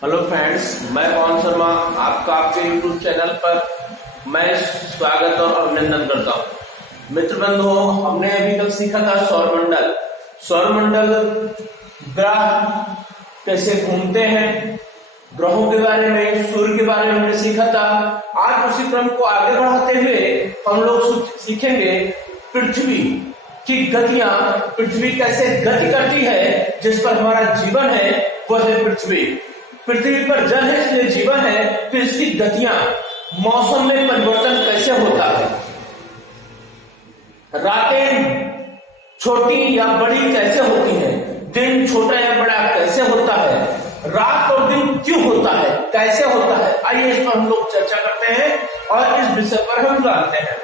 Hello friends, मैं पवन शर्मा आपका आपके YouTube चैनल पर मैं स्वागत और अभिनंदन करता हूँ। मित्र बंधुओं, हमने अभी तक सीखा था सौरमंडल ग्रह कैसे घूमते हैं, ग्रहों के बारे में, सूर्य के बारे में हमने सीखा था। आज उसी क्रम को आगे बढ़ाते हुए हम लोग सीखेंगे पृथ्वी की गतियां, पृथ्वी कैसे गति करती है, जिस पर हमारा जीवन है वह है पृथ्वी। पृथ्वी पर जल है इसलिए जीवन है, तो इसकी गतियां, मौसम में परिवर्तन कैसे होता है, रातें छोटी या बड़ी कैसे होती हैं, दिन छोटा या बड़ा कैसे होता है, रात और दिन क्यों होता है, कैसे होता है, आइए इस पर हम लोग चर्चा करते हैं और इस विषय पर हम जानते हैं।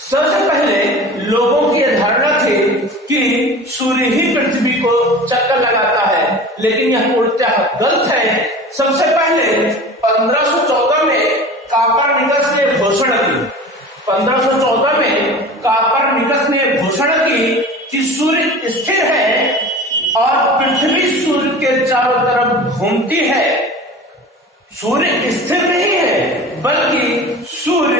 सबसे पहले लोगों की धारणा थी कि सूर्य ही पृथ्वी को चक्कर लगाता है, लेकिन यह उल्टा गलत है। सबसे पहले 1514 में कोपरनिकस ने घोषणा की, 1514 में कोपरनिकस ने घोषणा की कि सूर्य स्थिर है और पृथ्वी सूर्य के चारों तरफ घूमती है। सूर्य स्थिर नहीं है, बल्कि सूर्य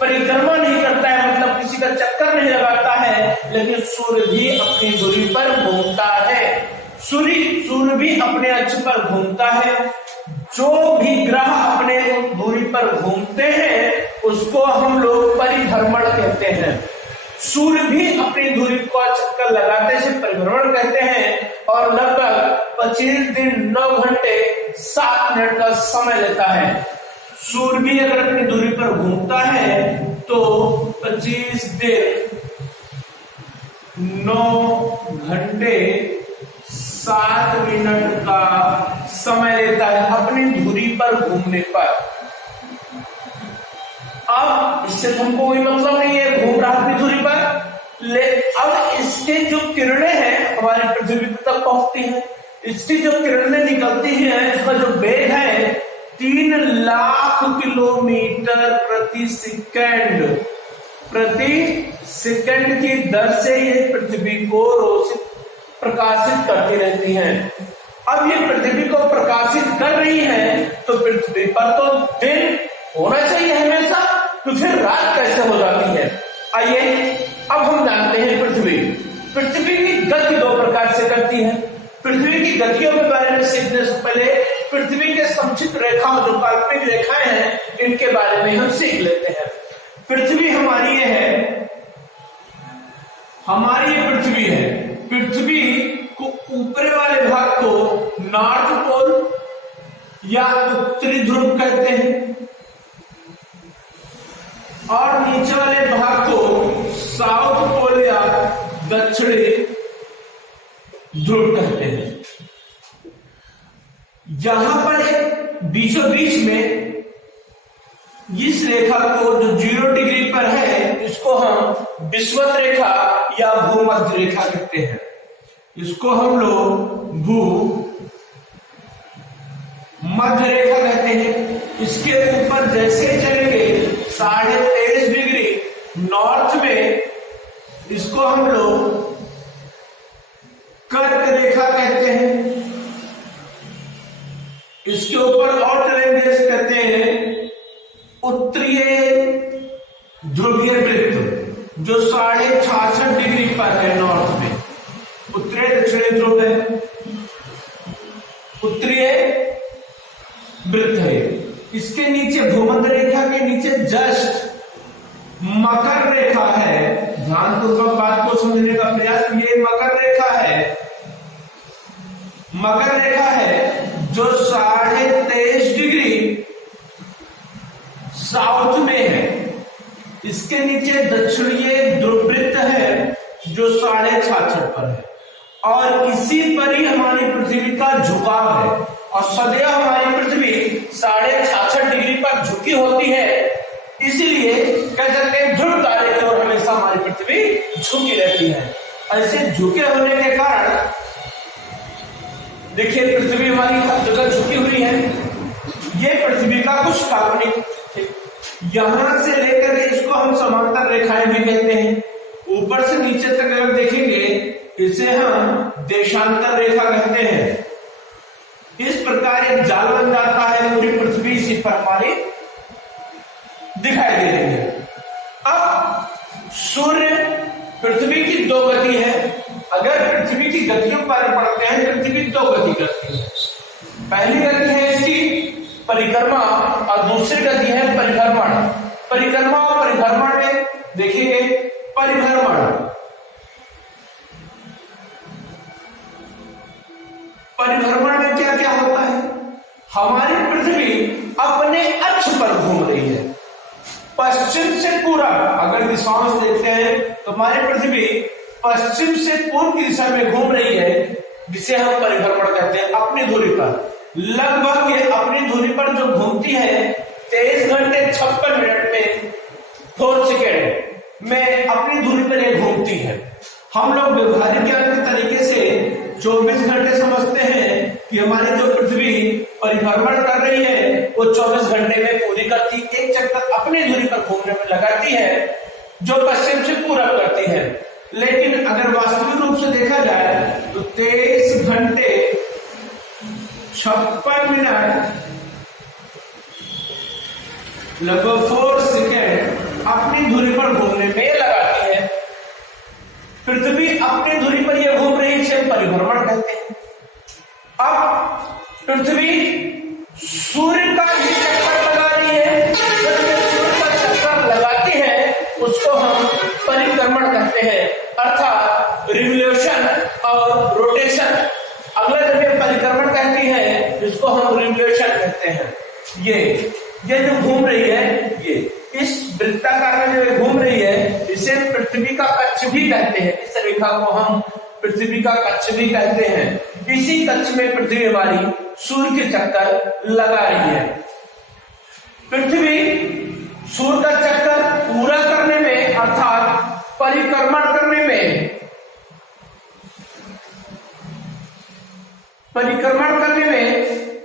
परिक्रमा नहीं करता है, मतलब किसी का चक्कर नहीं लगाता है, लेकिन सूर्य भी अपनी दूरी पर घूमता है। सूर्य भी अपने अक्ष पर घूमता है। जो भी ग्रह अपने दूरी पर घूमते हैं उसको हम लोग परिभ्रमण कहते हैं। सूर्य भी अपनी दूरी को चक्कर लगाते से परिभ्रमण कहते हैं और लगभग 25 दिन 9 घंटे 7 मिनट का समय लेता है। सूर्य भी अगर अपनी दूरी पर घूमता है तो 25 दिन 9 घंटे 7 मिनट का समय लेता है अपनी दूरी पर घूमने पर। अब इससे तुमको कोई मतलब नहीं है, घूम रहा अपनी दूरी पर, अब इसके जो किरणें हैं हमारी पृथ्वी तक पहुंचती हैं। इसकी जो किरणें निकलती हैं, इसका जो वेग है 3 लाख किलोमीटर प्रति सेकंड की दर से ये पृथ्वी को प्रकाशित करती रहती हैं। अब ये पृथ्वी को प्रकाशित कर रही है तो पृथ्वी पर तो दिन होना चाहिए हमेशा, तो फिर रात कैसे हो जाती है? आइए अब हम जानते हैं पृथ्वी की गति 2 प्रकार से करती है। पृथ्वी की गतियों के बारे में सीखने से पहले पृथ्वी के संक्षिप्त रेखाओं, जो काल्पनिक रेखाएं हैं, इनके बारे में हम सीख लेते हैं। पृथ्वी हमारी ये है, हमारी ये पृथ्वी है। पृथ्वी को ऊपरी वाले भाग को नॉर्थ पोल या उत्तरी ध्रुव कहते हैं और नीचे वाले भाग को साउथ पोल या दक्षिणी ध्रुव कहते हैं। यहां पर एक बीचों बीच में इस रेखा को जो 0 डिग्री पर है, इसको हम विषुवत रेखा या भूमध्य रेखा कहते हैं। इसको हम लोग मध्य रेखा कहते हैं। इसके ऊपर जैसे चलेंगे 23.5 डिग्री नॉर्थ में, इसको हम लोग कर्क रेखा कहते हैं। इसके ऊपर और चलेंगे, कहते हैं उत्तरीय ध्रुवीय वृत्त, जो 66.5 डिग्री पर है नॉर्थ में। उत्तरीय दक्षिणी ध्रुव है, उत्तरीय वृत्त है। इसके नीचे भूमध्य रेखा के नीचे जस्ट मकर रेखा है। ध्यानपूर्वक बात को समझने का प्रयास, ये मकर रेखा है। मकर रेखा है जो 23.5 डिग्री साउथ में है। इसके नीचे दक्षिणीय ध्रुववृत्त है जो 66.5 पर है और इसी पर ही हमारी पृथ्वी का झुकाव है और सदैव हमारी पृथ्वी 66.5 डिग्री पर झुकी होती है। इसीलिए कह सकते हैं ध्रुव तारे की ओर हमेशा हमारी पृथ्वी झुकी रहती है। ऐसे झुके होने के कारण देखिए पृथ्वी हमारी हर जगह झुकी हुई है। ये पृथ्वी का कुछ काल्पनिक, यहां से लेकर के इसको हम समांतर रेखाएं भी कहते हैं। ऊपर से नीचे तक अगर देखेंगे इसे हम देशांतर रेखा कहते हैं। प्रकार एक जाल बन जाता है, पूरी पृथ्वी इसी पर हमारी दिखाई दे रही है। अब सूर्य पृथ्वी की दो गति है। अगर पृथ्वी की गतियों पर पढ़ते हैं, पृथ्वी दो गति करती है। पहली गति है इसकी परिक्रमा और दूसरी गति है परिभ्रमण। परिक्रमा और परिभ्रमण में देखिए, परिभ्रमण में क्या क्या होता है? हमारी पृथ्वी अपने अक्ष पर घूम रही है, पश्चिम से पूरब। अगर दिशाओं से देखते हैं तो हमारी पृथ्वी पश्चिम से पूर्व की दिशा में घूम रही है, जिसे हम परिभ्रमण कहते हैं। अपनी धुरी पर लगभग ये अपनी धुरी पर जो घूमती है 23 घंटे 56 मिनट में 4 सेकेंड में अपनी धुरी पर ये घूमती है। हम लोग व्यवहारिक ज्ञान के तरीके से 24 घंटे समझते हैं कि हमारी जो पृथ्वी परिभ्रमण कर रही है वो 24 घंटे में पूरी करती, एक चक्कर अपनी धुरी पर घूमने में लगाती है, जो पश्चिम से पूरब करती है। लेकिन अगर वास्तविक रूप से देखा जाए तो 23 घंटे 56 मिनट लगभग 4 सेकेंड अपनी धुरी पर घूमने में लगाती है। पृथ्वी अपनी धुरी पर यह घूम रही है, परिभ्रमण कहते हैं। अब पृथ्वी सूर्य का ही चक्कर लगा रही है, सूर्य का चक्कर लगाती है, उसको हम परिक्रमण कहते हैं, अर्थात रिवोल्यूशन और रोटेशन। अगला जब ये परिक्रमण कहती है, जिसको हम रिवोल्यूशन कहते हैं। ये जो घूम रही है, ये इस वृत्ताकार में जो घूम रही है, इसे पृथ्वी का कक्ष भी कहते हैं। इस रेखा को हम पृथ्वी का कक्ष भी कहते हैं। इसी कक्ष में पृथ्वी हमारी सूर्य के चक्कर लगा रही है। पृथ्वी सूर्य का चक्कर पूरा करने में, अर्थात परिक्रमण करने में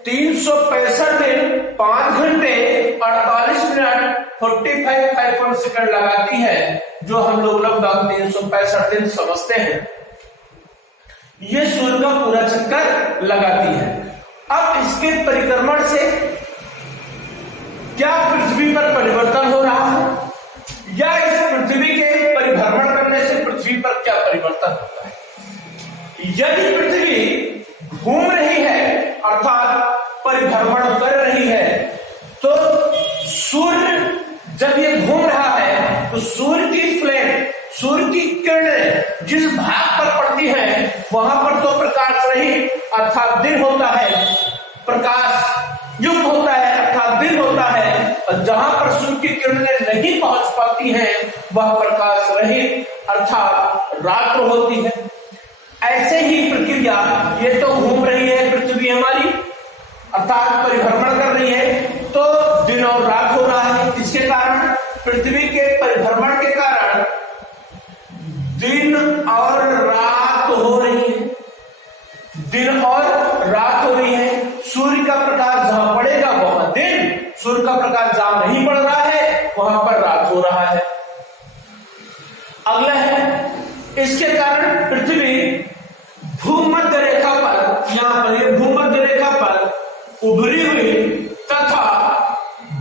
365 दिन 5 घंटे 48 मिनट 45 सेकंड लगाती है, जो हम लोग लगभग 365 दिन समझते हैं। ये सूर्य का पूरा चक्कर लगाती है। अब इसके परिक्रमण से क्या पृथ्वी पर परिवर्तन हो रहा है, या इस पृथ्वी के परिभ्रमण करने से पृथ्वी पर क्या परिवर्तन होता है? यदि पृथ्वी घूम रही है, अर्थात परिभ्रमण कर रही है, तो सूर्य जब ये घूम रहा है तो सूर्य की फ्लेम, सूर्य की किरणें जिस भाग पर पड़ती हैं, वहां पर तो प्रकाश रहित अर्थात दिन होता है, प्रकाश युक्त होता है अर्थात दिन होता है, और जहां पर सूर्य की किरणें नहीं पहुंच पाती हैं, वह प्रकाश रहित अर्थात रात्र होती है। ऐसे ही प्रक्रिया, ये तो घूम रही है पृथ्वी हमारी, अर्थात परिभ्रमण कर रही है, तो दिन और रात हो रहा है। इसके कारण पृथ्वी के परिभ्रमण के कारण दिन और रात हो रही है, दिन और रात हो रही है। सूर्य का प्रकाश जहां पड़ेगा वहां दिन, सूर्य का प्रकाश जहां नहीं पड़ रहा है वहां पर रात हो रहा है। अगला है, इसके कारण पृथ्वी भूमध्य रेखा पर, यहां पर ये भूमध्य रेखा पर उभरी हुई तथा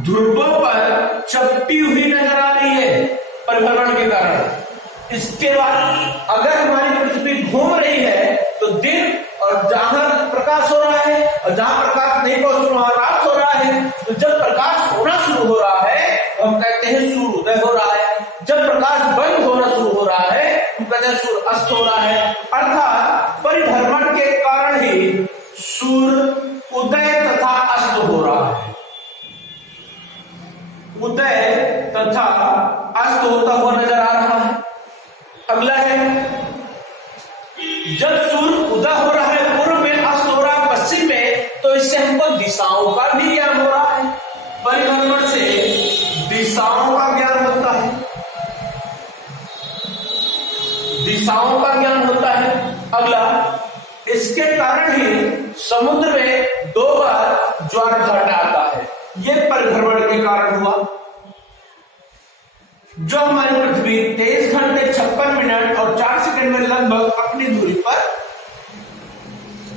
ध्रुवों पर चपटी हुई नजर आ रही है परिभ्रमण के कारण। इसके बाद अगर हमारी पृथ्वी घूम रही है तो दिन, और जहां प्रकाश हो रहा है और जहां प्रकाश नहीं पहुंच रहा रात हो रहा है। तो जब प्रकाश होना शुरू हो रहा है तो हम कहते हैं सूर्योदय हो रहा है, जब प्रकाश बंद होना शुरू हो रहा है तो कहते हैं सूर्य अस्त हो रहा है। अर्थात परिभ्रमण के कारण ही सूर्य उदय तथा अस्त हो रहा है, उदय तथा अस्त होता हुआ नजर आ रहा है। अगला है, जब सूर्य उदय हो रहा है पूर्व में, अस्त हो रहा है पश्चिम में, तो इससे हमको दिशाओं का भी ज्ञान हो रहा है। परिभ्रमण से दिशाओं का ज्ञान होता है, दिशाओं का ज्ञान होता है। अगला, इसके कारण ही समुद्र में 2 बार ज्वार भाटा आता है, यह परिभ्रमण के कारण हुआ। जो हमारी पृथ्वी 23 घंटे 56 मिनट और 4 सेकंड में लगभग अपनी धुरी पर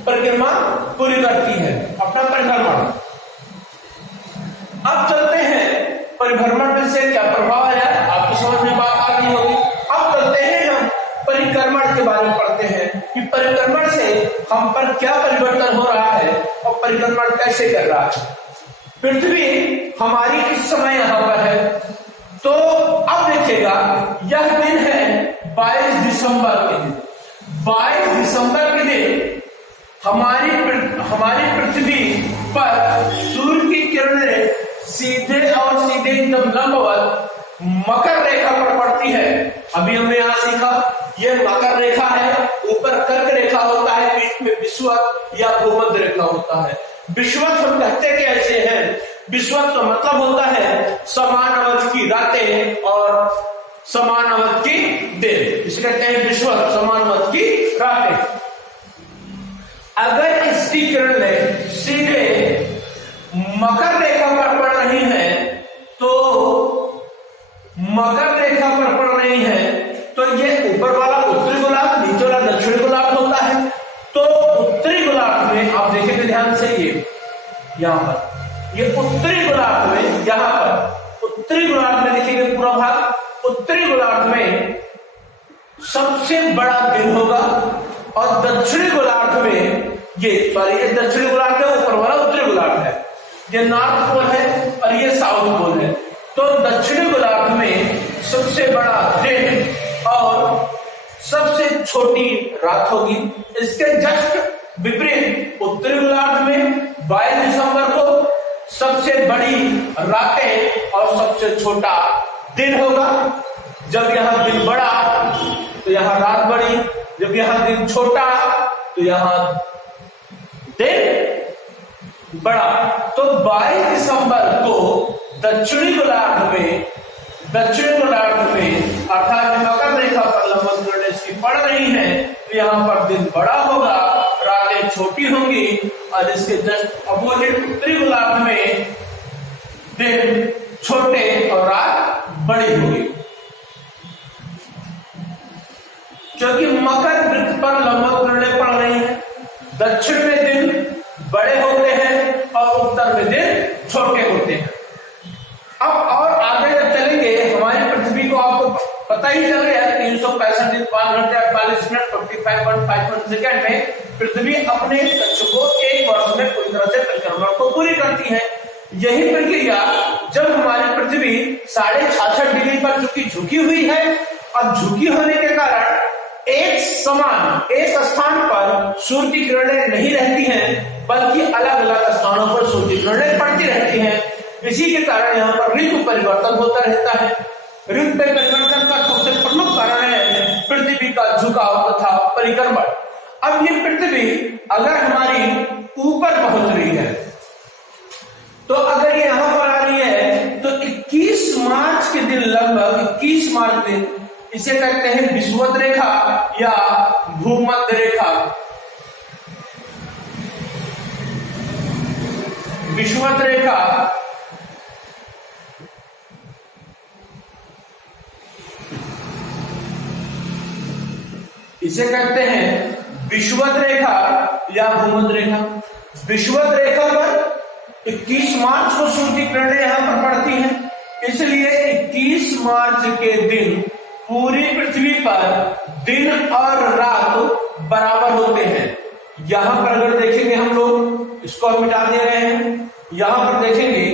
परिक्रमा पूरी करती है, अपना परिभ्रमण। अब चलते हैं परिभ्रमण से क्या प्रभाव आया, आपको समझ में बात आ गई होगी। अब चलते हैं हम परिक्रमण के बारे में पढ़ते हैं कि परिक्रमण से हम पर क्या परिवर्तन हो रहा है और परिक्रमण कैसे कर रहा है। पृथ्वी हमारी इस समय यहां पर है, तो अब देखिएगा यह दिन है 22 दिसंबर के दिन। 22 दिसंबर के दिन हमारी पृथ्वी पर सूर्य की किरणें सीधे और सीधे एकदम लंबवत मकर रेखा पर पड़ती है। अभी हमने यहां सीखा यह मकर रेखा है, ऊपर कर्क रेखा होता है, बीच में विषुवत या भूमध्य रेखा होता है। विषुवत हम कहते कैसे हैं, विषुवत का मतलब होता है समान अवधि की रातें और समान अवधि की दिन, इसे कहते हैं विषुवत, समान अवधि की रातें। अगर इसकी किरणें सीधे मकर रेखा पर पड़ रही हैं, तो मकर रेखा पर पड़ रही है तो ये ऊपर वाला उत्तरी गोलार्ध, नीचे वाला दक्षिणी गोलार्ध होता है। तो उत्तरी गोलार्ध में आप देखेंगे ध्यान से, ये यहां पर ये उत्तरी गोलार्ध में, यहां पर उत्तरी गोलार्ध में देखेंगे पूरा भाग, उत्तरी गोलार्ध में सबसे बड़ा दिन होगा और दक्षिणी गोलार्ध में ये दक्षिणी गोलार्ध है, ऊपर वाला उत्तरी गोलार्ध है, ये नॉर्थ पोल है और ये साउथ पोल है। तो दक्षिणी गोलार्ध में सबसे बड़ा दिन और सबसे छोटी रात होगी। इसके जस्ट विपरीत उत्तरी गोलार्ध में 22 दिसंबर को सबसे बड़ी रातें और सबसे छोटा दिन होगा। जब यहां दिन बड़ा तो यहां रात बड़ी, जब यहां दिन छोटा तो यहां दिन बड़ा। तो 22 दिसंबर को दक्षिणी गोलार्ध में अर्थात मकर रेखा पर लंबवत किरणें इसकी पड़ रही हैं, तो यहाँ पर दिन बड़ा होगा, रातें छोटी होंगी, और इसके जस्ट अपोजिट उत्तरी गोलार्ध में दिन छोटे और रात बड़ी होगी। क्योंकि मकर वृत्त पर लंबवत किरणें पड़ रही हैं, दक्षिण में दिन बड़े होते हैं और उत्तर में दिन छोटे होते हैं। अब और आगे जब चलेंगे, हमारी पृथ्वी को आपको पता ही चल गया 365 दिन 5 घंटे 48 मिनट 45.51 सेकेंड में पृथ्वी अपने कक्ष को 1 वर्ष में पूरी तरह से परिक्रमण को पूरी करती है। यही प्रक्रिया जब हमारी पृथ्वी 66.5 डिग्री पर झुकी हुई है, अब झुकी होने के कारण एक स्थान पर सूर्य की किरणें नहीं रहती हैं, बल्कि अलग अलग स्थानों पर सूर्य की किरणें पड़ती रहती हैं। इसी के कारण यहाँ पर ऋतु परिवर्तन होता रहता है। ऋतु परिवर्तन का सबसे प्रमुख कारण है पृथ्वी का झुकाव तथा परिक्रमण। अब ये पृथ्वी अगर हमारी ऊपर पहुंच रही है, तो अगर ये यहां पर आ रही है, तो 21 मार्च के दिन, लगभग 21 मार्च दिन, इसे कहते हैं विषुवत रेखा या भूमध्य रेखा। विषुवत रेखा इसे कहते हैं विषुवत रेखा या भूमध्य रेखा। विषुवत रेखा पर 21 मार्च को सूर्य की किरणें यहां पर पड़ती हैं, इसलिए 21 मार्च के दिन पूरी पृथ्वी पर दिन और रात बराबर होते हैं। यहां पर अगर देखेंगे हम लोग, इसको हम मिटा दे रहे हैं, यहां पर देखेंगे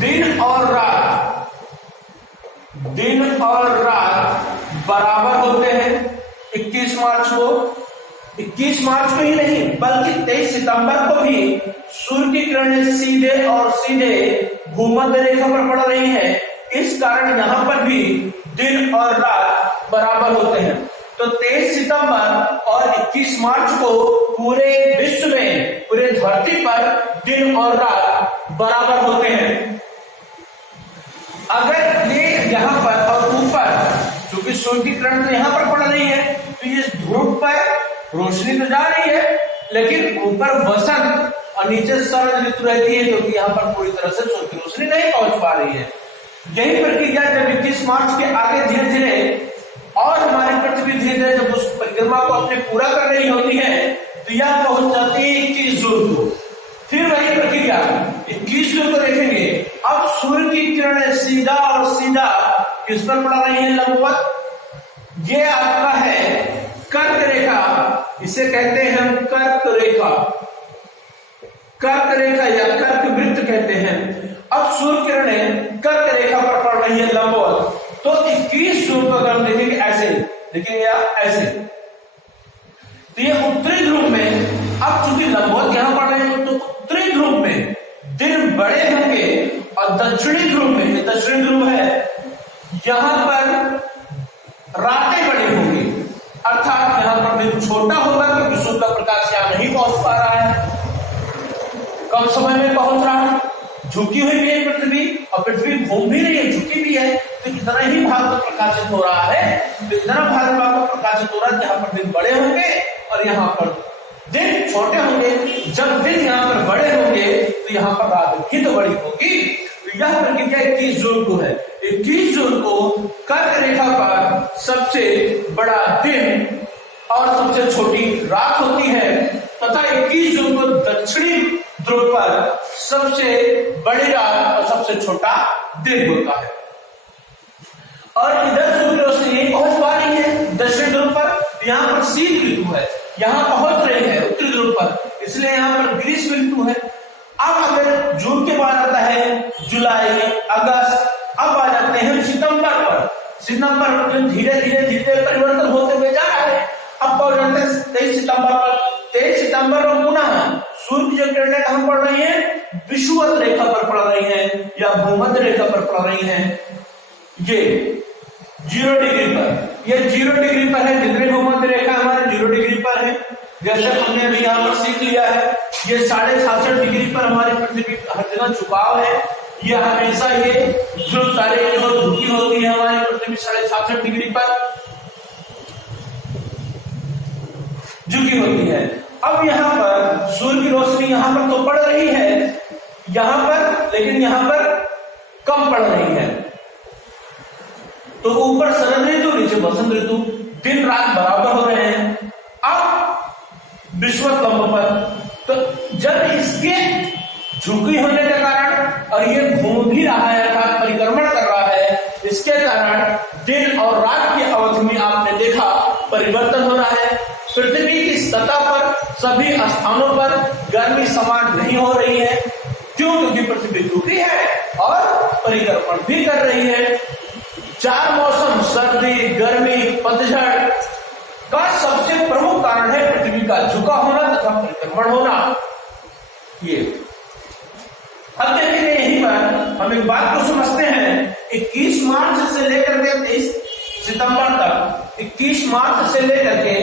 दिन और रात बराबर होते हैं 21 मार्च को। 21 मार्च को ही नहीं, बल्कि 23 सितंबर को भी सूर्य की किरणें सीधे और सीधे भूमध्य रेखा पर पड़ रही है। इस कारण यहां पर भी दिन और रात बराबर होते हैं। तो 23 सितंबर और 21 मार्च को पूरे विश्व में, पूरे धरती पर दिन और रात बराबर होते हैं। अगर ये यहाँ पर और ऊपर, क्योंकि सूर्य की किरण तो यहाँ पर पड़ रही है, तो ये ध्रुव पर रोशनी तो जा रही है, लेकिन ऊपर वसंत और नीचे शरद ऋतु रहती है, क्योंकि यहाँ पर पूरी तरह से सूर्य की रोशनी नहीं पहुंच पा रही है। यही प्रक्रिया जब 21 मार्च के आगे धीरे धीरे और हमारी पृथ्वी धीरे धीरे जब उस परिक्रमा को अपने पूरा कर रही होती है तो यह पहुंच जाती है 21 जून को। फिर वही प्रक्रिया 21 जून को देखेंगे। अब सूर्य की किरणें सीधा और सीधा किस पर पड़ रही है? लंबवत। ये आपका है कर्क रेखा, इसे कहते हैं हम कर्क रेखा, कर्क रेखा या कर्क वृत्त कहते हैं। अब सूर्य किरणें कर्क रेखा पर पड़ रही है लंबवत। तो 21 जून को अगर हम देखेंगे ऐसे देखेंगे या ऐसे, तो ये उत्तरी ध्रुव में, अब चूंकि लंबवत यहां पड़ रहे हैं तो उत्तरी ध्रुव में दिन बड़े होंगे और दक्षिणी ध्रुव में, दक्षिणी ध्रुव है, यहां पर रातें बड़ी होंगी, अर्थात यहां पर दिन छोटा होगा क्योंकि सूर्य का प्रकाश यहां नहीं पहुंच पा रहा है, कम समय में पहुंच रहा है। झुकी हुई भी है पृथ्वी और पृथ्वी घूम भी रही है, झुकी भी है, तो इतना ही भाग तो प्रकाशित हो रहा है, तो इतना भाग तो प्रकाशित हो रहा है। यहाँ पर दिन बड़े होंगे और यहाँ पर दिन छोटे होंगे। जब दिन यहाँ पर बड़े होंगे तो यहाँ पर रात भी तो बड़ी होगी। तो यह प्रक्रिया 21 जून को है। 21 जून को कर्क रेखा पर सबसे बड़ा दिन और सबसे छोटी रात होती है, तथा 21 जून को दक्षिणी ध्रुव पर सबसे बड़ी रात और सबसे छोटा दिन होता है। और इधर सूर्य की रोशनी नहीं पहुंच पा रही है दक्षिण ध्रुव पर, यहाँ पर शीत ऋतु है, यहाँ पहुंच रही है उत्तरी ध्रुव पर, इसलिए यहाँ पर ग्रीष्म ऋतु है। अब अगर जून के बाद आता है जुलाई, अगस्त, अब आ जाते हैं सितंबर पर। सितंबर धीरे धीरे परिवर्तन होते हुए जा रहा है। अब पहुंच जाते हैं 23 सितंबर पर। 23 सितंबर में पुनः सूर्य की जो किरणें कहां पड़ रही है? विषुवत रेखा पर पड़ रही है या भूमध्य रेखा पर पड़ रही है। ये 0 डिग्री पर, ये 0 डिग्री पर है। जितने भूमध्य रेखा हमारे 0 डिग्री पर है, जैसे हमने अभी यहाँ पर सीख लिया है। ये 66.5 डिग्री पर हमारी पृथ्वी हर जगह झुकाव है। ये हमेशा ये ध्रुव तारे की ओर झुकी होती है हमारी पृथ्वी 66.5 डिग्री पर झुकी होती है। अब यहाँ पर सूर्य की रोशनी यहाँ पर तो पड़ रही है यहाँ पर, लेकिन यहाँ पर कम पड़ रही है। तो ऊपर शरद ऋतु, नीचे बसंत ऋतु, दिन रात बराबर हो रहे हैं। अब विषुवत लंब पर, तो जब इसके झुकी होने के कारण और ये घूम भी रहा है अर्थात परिक्रमण कर रहा है, इसके कारण दिन और रात की अवधि में आपने देखा परिवर्तन हो रहा है। पृथ्वी की सतह पर सभी स्थानों पर गर्मी समान नहीं हो रही है। क्यों? क्योंकि पृथ्वी झुकी है और परिक्रमण भी कर रही है। 4 मौसम सर्दी, गर्मी, पतझड़ का सबसे प्रमुख कारण है पृथ्वी का झुका होना तथा परिक्रमण होना। ये अब देखेंगे यहीं पर हम एक बात को समझते हैं। 21 मार्च से लेकर के 23 सितंबर तक, 21 मार्च से लेकर के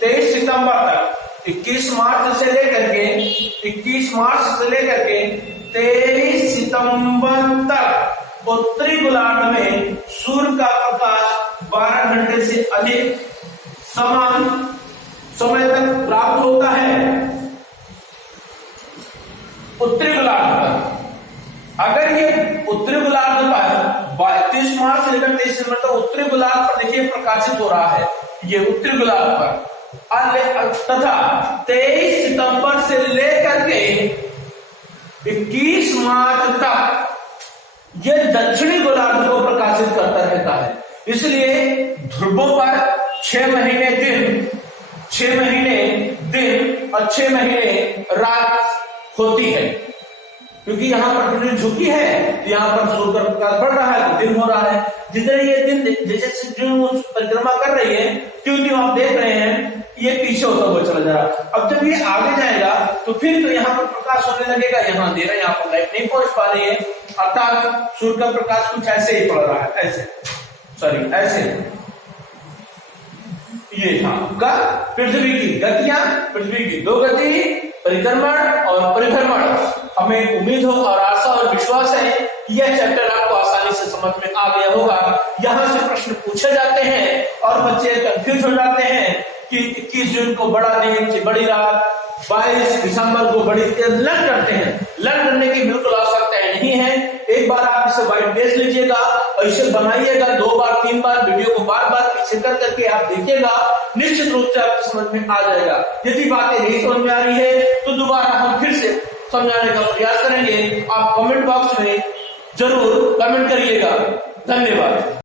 23 सितंबर तक, 21 मार्च से लेकर के 23 सितंबर तक उत्तरी गोलार्ध में सूर्य का प्रकाश 12 घंटे से अधिक समान समय तक प्राप्त होता है उत्तरी गोलार्ध पर। अगर ये उत्तरी गोलार्ध पर 32 मार्च से लेकर 23 सितंबर तक उत्तरी गोलार्ध पर देखिए प्रकाशित हो रहा है, ये उत्तरी गोलार्ध पर, तथा 23 सितंबर से लेकर के 21 मार्च तक ये दक्षिणी गोलार्ध को प्रकाशित करता रहता है। इसलिए ध्रुवों पर 6 महीने दिन, 6 महीने दिन और 6 महीने रात होती है। क्योंकि यहाँ पर पृथ्वी झुकी है तो यहाँ पर सूर्य का प्रकाश बढ़ रहा है तो दिन हो रहा है। जितने ये दिन जैसे परिक्रमा कर रही है क्यों आप देख रहे हैं ये पीछे होता हुआ चला जा रहा। अब जब ये आगे जाएगा तो फिर तो यहाँ पर प्रकाश होने लगेगा, यहाँ दे रहा है, यहाँ पर लाइट नहीं पहुंच पा रही है, अर्थात सूर्य का प्रकाश कुछ ऐसे ही पड़ रहा है, ऐसे, सॉरी ऐसे। ये था आपका पृथ्वी की गतियां, पृथ्वी की 2 गति, परिक्रमण और परिभ्रमण। हमें उम्मीद हो और आशा और विश्वास है कि यह चैप्टर आपको आसानी से समझ में आ गया होगा। यहाँ से प्रश्न पूछे जाते हैं और बच्चे कंफ्यूज हो जाते हैं कि 21 जून को बड़ा दिन, बड़ी रात, 22 दिसंबर को बड़ी लर्न करते हैं। लर्न करने की बिल्कुल आवश्यकता है नहीं। नहीं है। एक बार आप इसे वाइट देख लीजिएगा और इसे बनाइएगा 2 बार 3 बार, वीडियो को बार बार पीछे कर करके आप देखिएगा, निश्चित रूप से आपको समझ में आ जाएगा। यदि बातें नहीं समझ में आ रही है तो दोबारा हम फिर से समझाने का प्रयास करेंगे। आप कमेंट बॉक्स में जरूर कमेंट करिएगा। धन्यवाद।